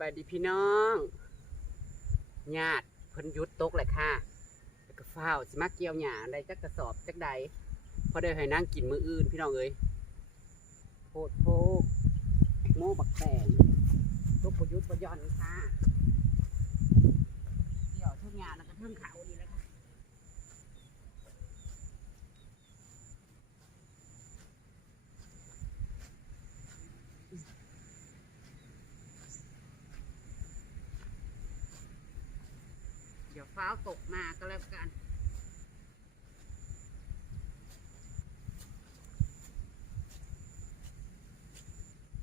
บายดีพี่น้องญาติเพิ่นยุดตกเลยค่ะแล้วก็ฟ้าวสิมาเกี่ยวหญ้าได้จักกระสอบจักใดพอได้ให้นั่งกินมื้ออื่นพี่น้องเอ้ยโพดโพกโม่บักแตงตกประยุทธ์ประย่อนค่ะเกี่ยวทุกหญ้าแล้วก็เทิงเขาดีแล้วค่ะเดี๋ยว ฟ้าวตกมาก็แล้วกัน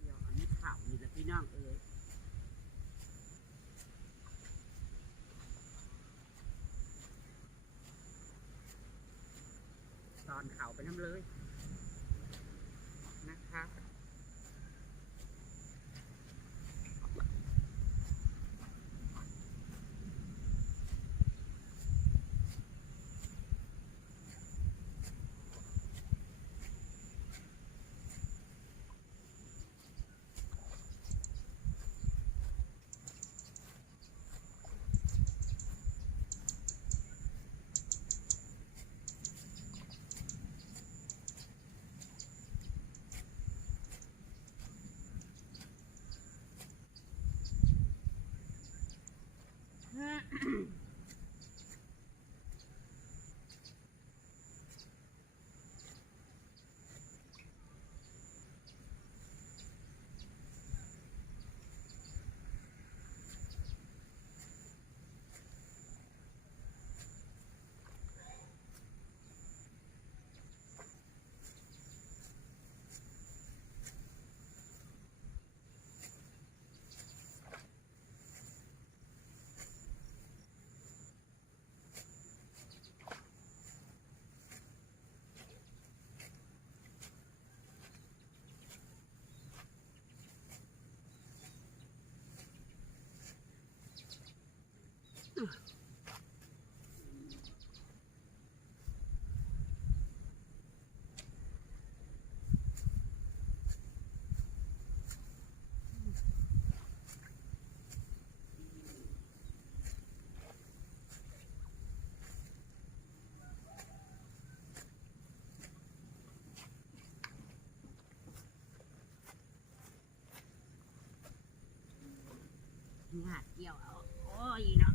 เดี๋ยวอันนี้ข่าวนี่แหละพี่น้องเอ้ยตอนข่าวไปน้ำเลย นะคะ หาดเกี่ยวเอาโอ้ยเนาะ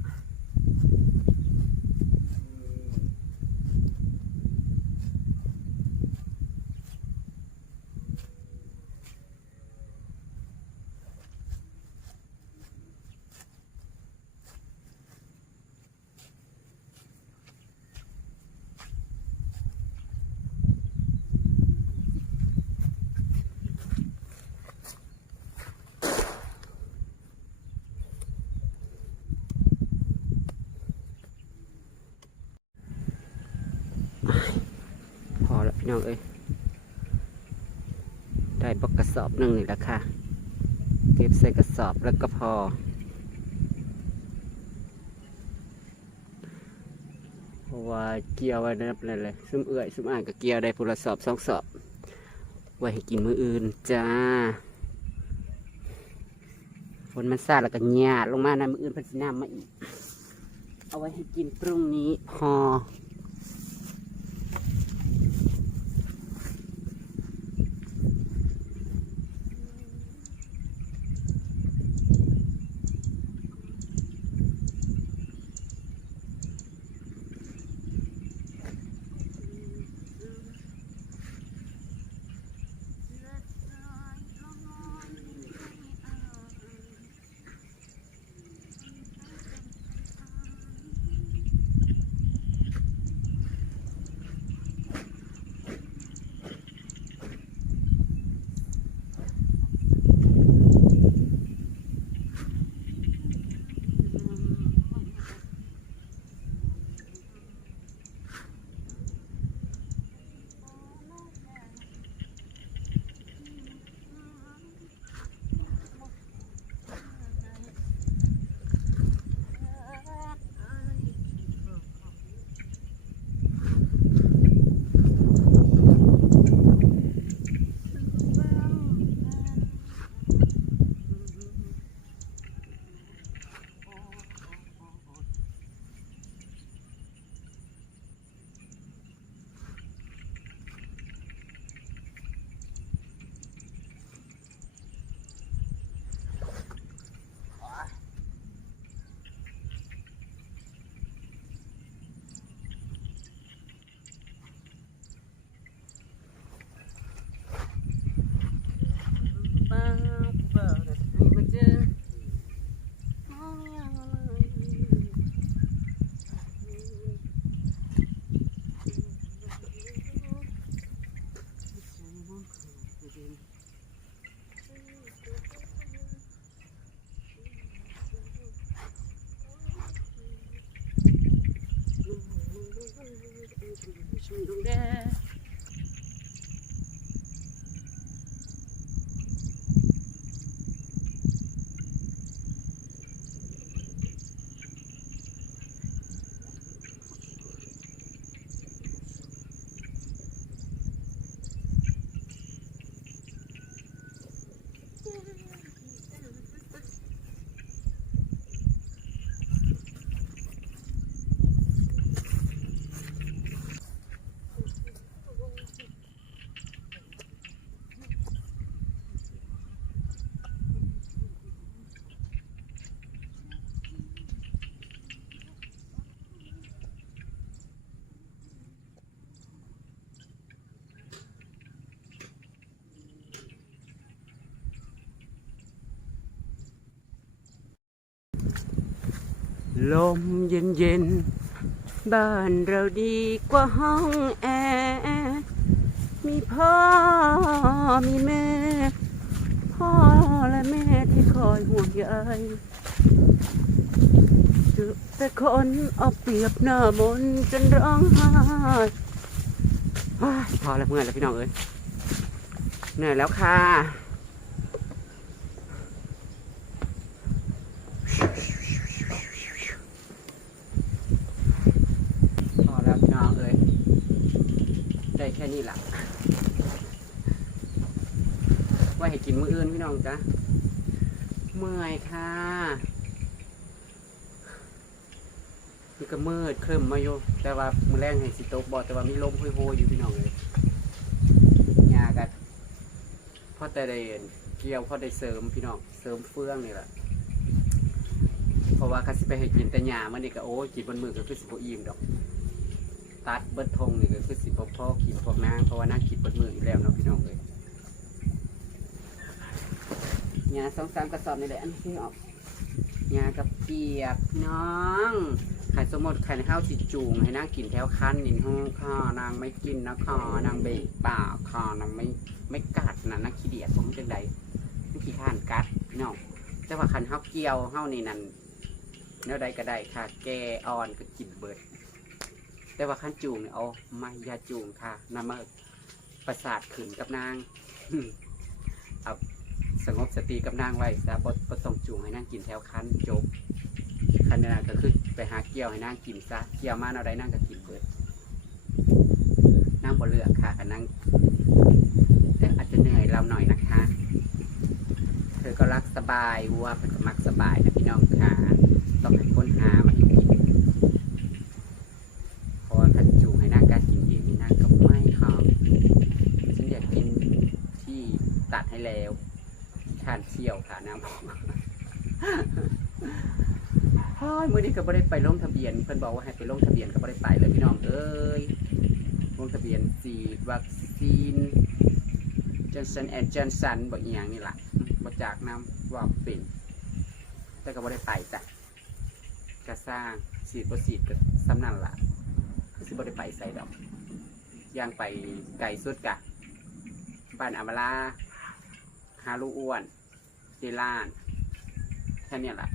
พี่น้องเอ้ยได้บกกระสอบหนึ่งนี่แหละค่ะ เก็บใส่กระสอบแล้วก็พอ เพราะว่าเกี่ยวไว้นับเลยเลยซุ่มเอื่อยซุ่มอ่านก็เกี่ยวได้พละสอบสองสอบ ไว้ให้กินมืออื่นจ้าฝนมันซาแล้วก็หยาดลงมาในะมืออื่นพันสิน้ำมาอีก เอาไว้ให้กินพรุ่งนี้พอ ลมเย็นเย็นๆบ้านเราดีกว่าห้องแอร์มีพ่อมีแม่ พ่อและแม่ที่คอยห่วงใยเจอแต่คนเอาเปรียบหน้ามนจนร้องไห้พอแล้วเมื่อยแล้วพี่น้องเอ้ยเหนื่อยแล้วค่ะ พอแล้วพี่น้องเอ้ยได้แค่นี้แหละไว่าให้กินมื้ออื่นพี่น้องจ้ะเมื่อยค่ะนี่ก็มืดครึ้มมาอยู่แต่ว่ามือแรงให้สิตกบอแต่ว่ามีลมโหยๆอยู่พี่น้องเลยยากันพอแต่ได้เกี่ยวพอได้เสริมพี่น้องเสริมเฟืองนี่แหละเพราะว่าคันสิไปให้กินแต่หญ้ามันนี่ก็โอ้กินบนมือก็คือสิบอิ่มดอก ตัดเบิดทงนี่ก็คือสิบพ่อกินพวกนางเพราะว่านางกินบิดมืออยู่แล้วเนาะพี่น้องเอ้ย หญ้าสองสามกระสอบนี่แหละอันนี้ออกหญ้ากับเปียกน้องไขายสมมติขายในข้าวสิจูงให้นางกินแถวคันนินห้องข้านางไม่กินนะคอนางเบรกปากคอนางไม่ไม่กัดนะนางขี้เดียดผมจังใดนางขี้ข้านกัดพี่น้องแต่ว่าคันเฮาเกี่ยวเฮานี่นั่นแนวใดก็ได้ค่ะ แกอ่อนก็กินเบิด แต่ว่าขั้นจูงเนี่ยเอามายาจูงค่ะนำมาประสาทขืนกับนางเอา สงบสติกับนางไว้แต่บดบดต้องจูงให้นางกินแถวคันจบคันนางก็คือไปหาเกี่ยวให้นางกินซะเกี่ยวมาเอาได้นางก็กินเบิดนางบ่เลือกค่ะกันนางแต่อาจจะเหนื่อยเราหน่อยนะคะ เธอก็รักสบายวัวเป็นมักสบายนะพี่น้องค่ะ ต้องให้ค้นหามาให้กินเพราะว่าคันจูงให้นางการกินเองนี่นางก็ไม่ค่ะฉันอยากกินที่ตัดให้แล้วทานเชี่ยวค่ะนางบอกเฮ้ย มื่อนี้ก็ไม่ได้ไปลงทะเบียนเพิ่นบอกว่าให้ไปลงทะเบียนก็ไม่ได้ไปเลยพี่น้องเอ้ยลงทะเบียนฉีดวัคซีน Johnson and Johnson บอกอีหยังนี่แหละบอกจากน้ำว่าเป็นแต่ก็ไม่ได้ไปจ้ะกระสร้างสีดบ่สีดก็สำนันละคือสิบ่ได้ไปใส่ดอกย่างไปไก่สุดกะบ้านอามาลาฮาลูอ้วนเจลานแค่นี้แหละ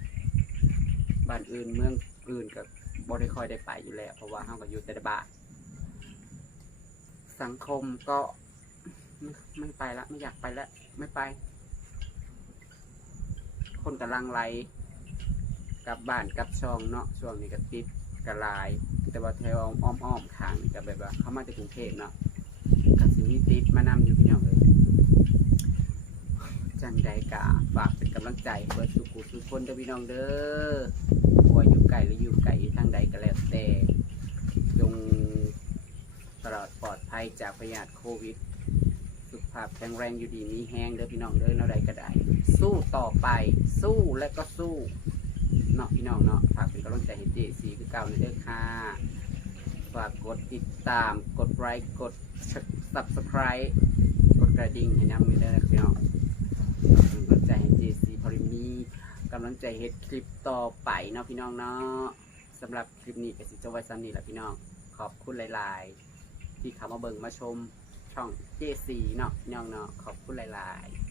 บ้านอื่นเมืองอื่นก็บ่ได้ค่อยได้ไปอยู่แล้ว เพราะว่าเฮาก็อยู่แต่บ้านสังคมก็ไม่ไม่ไปละไม่อยากไปละไม่ไป คนกำลังไล่กลับบ้านกลับช่องเนาะช่วงนี้ก็ติดกระลาย แต่ว่าแถวอ้อมอ้อมๆข้างนี่ก็แบบว่า เข้ามาจากกรุงเทพเนาะก็สิมีติดมานำอยู่พี่น้องเลย จังใดกะฝากเป็นกำลังใจเปิดสุขุสุขคนเด้อพี่น้องเด้อบ่ว่าอยู่ไกลหรืออยู่ไกลทางใดก็แล้วแต่จงตลอดปลอดภัยจากพยาธิโควิด สุขภาพแข็งแรงอยู่ดีมีแห้งเด้อพี่น้องเด้อเนาะใดก็ได้ สู้ต่อไป สู้และก็สู้เนาะพี่น้องเนาะฝากเป็นกำลังใจให้เจสีคือเก่าในเด้อค่ะฝากกดติดตาม กดไลค์ กด subscribe กดกระดิ่งให้น้ำมือเด้อพี่น้องเป็นกำลังใจให้เจสีพอริมี จะเฮ็ดคลิปต่อไปเนาะพี่น้องเนาะสำหรับคลิปนี้ก็สิจบไว้ซ้ำนี่แหละพี่น้อง ขอบคุณหลาย ๆ ที่เข้ามาเบิ่งมาชมช่องเจสีเนาะพี่น้องเนาะขอบคุณหลาย ๆ